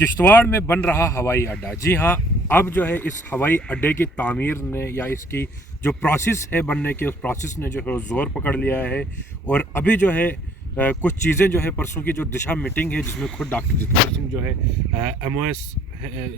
किश्तवाड़ में बन रहा हवाई अड्डा। जी हाँ, अब जो है इस हवाई अड्डे की तामीर ने या इसकी जो प्रोसेस है बनने की, उस प्रोसेस ने जो है ज़ोर पकड़ लिया है। और अभी जो है कुछ चीज़ें जो है परसों की जो दिशा मीटिंग है जिसमें खुद डॉक्टर जितेंद्र सिंह जो है MOS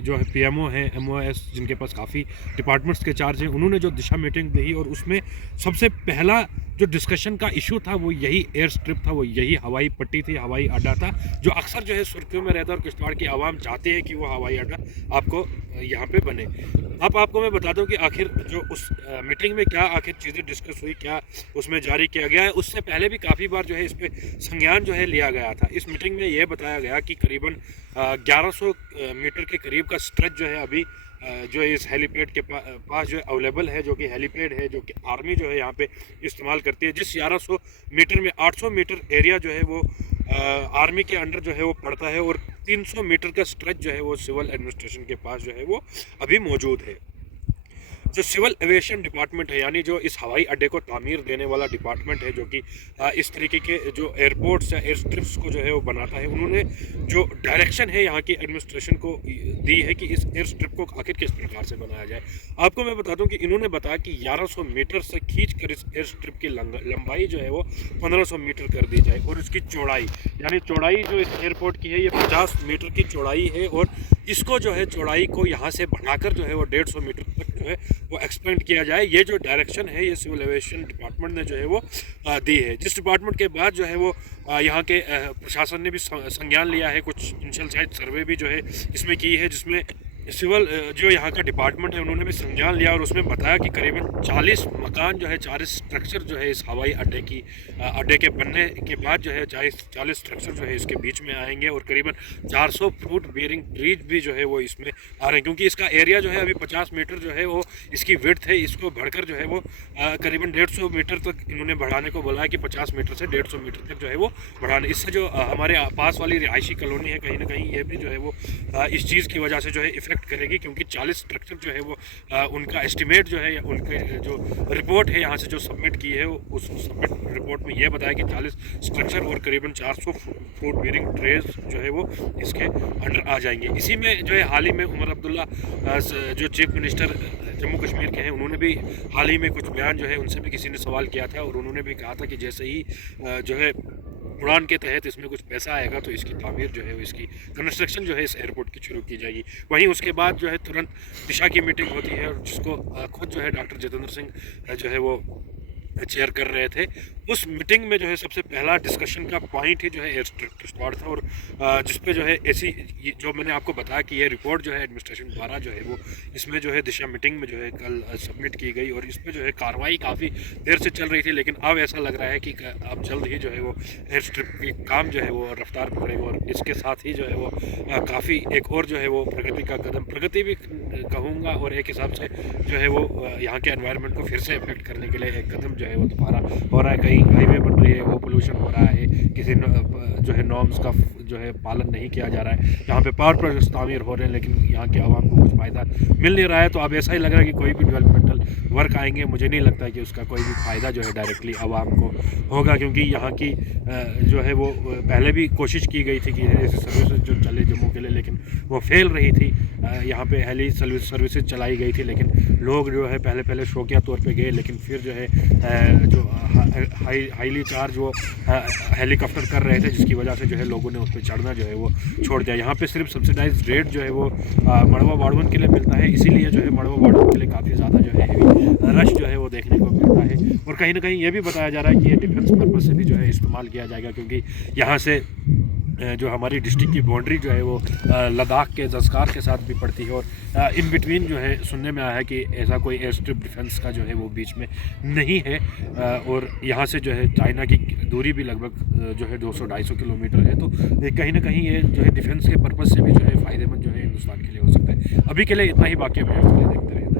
जो है PMO है, MOS जिनके पास काफ़ी डिपार्टमेंट्स के चार्ज हैं, उन्होंने जो दिशा मीटिंग दी और उसमें सबसे पहला जो डिस्कशन का इशू था वो यही एयर स्ट्रिप था, वो यही हवाई पट्टी थी, हवाई अड्डा था, जो अक्सर जो है सुर्खियों में रहता है और किश्तवाड़ की आवाम चाहते हैं कि वो हवाई अड्डा आपको यहाँ पे बने। अब आपको मैं बता दूं कि आखिर जो उस मीटिंग में क्या आखिर चीज़ें डिस्कस हुई, क्या उसमें जारी किया गया है। उससे पहले भी काफ़ी बार जो है इस पर संज्ञान जो है लिया गया था। इस मीटिंग में ये बताया गया कि करीबन 1100 मीटर के करीब का स्ट्रेच जो है अभी जो इस हेलीपैड के पास जो है अवेलेबल है, जो कि हेलीपैड है, जो कि आर्मी जो है यहाँ पे इस्तेमाल करती है। जिस 1100 मीटर में 800 मीटर एरिया जो है वो आर्मी के अंडर जो है वो पड़ता है और 300 मीटर का स्ट्रेच जो है वो सिविल एडमिनिस्ट्रेशन के पास जो है वो अभी मौजूद है। जो सिविल एविएशन डिपार्टमेंट है, यानी जो इस हवाई अड्डे को तामीर देने वाला डिपार्टमेंट है, जो कि इस तरीके के जो एयरपोर्ट्स या एयर स्ट्रिप्स को जो है वो बनाता है, उन्होंने जो डायरेक्शन है यहाँ की एडमिनिस्ट्रेशन को दी है कि इस एयर स्ट्रिप को आखिर किस प्रकार से बनाया जाए। आपको मैं बता दूं कि इन्होंने बताया कि 1100 मीटर से खींच कर इस एयर स्ट्रिप की लंबाई जो है वो 1500 मीटर कर दी जाए और इसकी चौड़ाई, यानी चौड़ाई जो इस एयरपोर्ट की है ये 50 मीटर की चौड़ाई है और इसको जो है चौड़ाई को यहाँ से बढ़ाकर जो है वो 150 मीटर तक जो है वो एक्सपेंड किया जाए। ये जो डायरेक्शन है ये सिविल एविएशन डिपार्टमेंट ने जो है वो दी है, जिस डिपार्टमेंट के बाद जो है वो यहाँ के प्रशासन ने भी संज्ञान लिया है। कुछ इनिशियल साइट सर्वे भी जो है इसमें की है, जिसमें सिविल जो यहाँ का डिपार्टमेंट है उन्होंने भी संज्ञान लिया और उसमें बताया कि करीबन 40 मकान जो है, 40 स्ट्रक्चर जो है इस हवाई अड्डे के बनने के बाद जो है 40 स्ट्रक्चर जो है इसके बीच में आएंगे और करीबन 400 फ्रूट बेयरिंग ट्रीज भी जो है वो इसमें आ रहे हैं, क्योंकि इसका एरिया जो है अभी 50 मीटर जो है वो इसकी विड्थ है। इसको बढ़कर जो है वो करीबन 150 मीटर तक इन्होंने बढ़ाने को बोला है कि 50 मीटर से 150 मीटर तक जो है वो बढ़ाने। इससे जो हमारे पास वाली रिहायशी कॉलोनी है, कहीं ना कहीं ये भी जो है वो इस चीज़ की वजह से जो है करेगी, क्योंकि 40 स्ट्रक्चर जो है वो उनका एस्टिमेट जो है, उनके जो रिपोर्ट है यहाँ से जो सबमिट की है उस सबमिट रिपोर्ट में ये बताया कि 40 स्ट्रक्चर और करीबन 400 फ्रूट बेयरिंग ट्रेज जो है वो इसके अंडर आ जाएंगे। इसी में जो है हाल ही में उमर अब्दुल्ला जो चीफ मिनिस्टर जम्मू कश्मीर के हैं, उन्होंने भी हाल ही में कुछ बयान जो है उनसे भी किसी ने सवाल किया था और उन्होंने भी कहा था कि जैसे ही जो है उड़ान के तहत इसमें कुछ पैसा आएगा तो इसकी तामीर जो है इसकी कंस्ट्रक्शन जो है इस एयरपोर्ट की शुरू की जाएगी। वहीं उसके बाद जो है तुरंत दिशा की मीटिंग होती है और जिसको खुद जो है डॉक्टर जितेंद्र सिंह जो है वो चेयर कर रहे थे। उस मीटिंग में जो है सबसे पहला डिस्कशन का पॉइंट ही जो है एयर स्ट्रिप किश्तवाड़ था और जिस पे जो है ऐसी जो मैंने आपको बताया कि ये रिपोर्ट जो है एडमिनिस्ट्रेशन द्वारा जो है वो इसमें जो है दिशा मीटिंग में जो है कल सबमिट की गई और इस पर जो है कार्रवाई काफ़ी देर से चल रही थी, लेकिन अब ऐसा लग रहा है कि अब जल्द ही जो है वो एयर स्ट्रिप की काम जो है वो रफ्तार पकड़ेगा और इसके साथ ही जो है वो काफ़ी एक और जो है वो प्रगति का कदम, प्रगति भी कहूँगा और एक हिसाब से जो है वो यहाँ के एनवायरनमेंट को फिर से इफेक्ट करने के लिए एक कदम जो है वो दोबारा हो रहा है। कहीं हाईवे बन रही है, वो पोल्यूशन हो रहा है, किसी जो है नॉर्म्स का जो है पालन नहीं किया जा रहा है। यहाँ पे पावर प्रोजेक्ट्स तामीर हो रहे हैं लेकिन यहाँ के आवाम को कुछ फ़ायदा मिल नहीं रहा है। तो अब ऐसा ही लग रहा है कि कोई भी डेवलपमेंटल वर्क आएंगे, मुझे नहीं लगता है कि उसका कोई भी फ़ायदा जो है डायरेक्टली आवाम को होगा, क्योंकि यहाँ की जो है वो पहले भी कोशिश की गई थी कि ऐसी सर्विसेज जो चले जम्मू के लिए, लेकिन वो फेल रही थी। यहाँ पे हेली सर्विसेज चलाई गई थी, लेकिन लोग जो है पहले शौकिया तौर पे गए, लेकिन फिर जो है जो हाईली चार्ज वो हेलीकॉप्टर कर रहे थे, जिसकी वजह से जो है लोगों ने उस पर चढ़ना जो है वो छोड़ दिया। यहाँ पे सिर्फ सब्सिडाइज रेट जो है वो मड़वा बाड़वन के लिए मिलता है, इसीलिए जो है मड़वा बाड़वन के लिए काफ़ी ज़्यादा जो है हेवी रश जो है वो देखने को मिलता है। और कहीं ना कहीं ये भी बताया जा रहा है कि ये डिफेंस पर्पज़ से भी जो है इस्तेमाल किया जाएगा, क्योंकि यहाँ से जो हमारी डिस्ट्रिक्ट की बाउंड्री जो है वो लद्दाख के जस्कार के साथ भी पड़ती है और इन बिटवीन जो है सुनने में आया है कि ऐसा कोई एयर स्ट्रिप डिफेंस का जो है वो बीच में नहीं है और यहाँ से जो है चाइना की दूरी भी लगभग जो है 200-250 किलोमीटर है। तो कहीं ना कहीं ये जो है डिफेंस के पर्पज़ से भी जो है फ़ायदेमंद जो है हिंदुस्तान के लिए हो सकता है। अभी के लिए इतना ही, बाकी अपडेट्स के लिए देखते रहिए।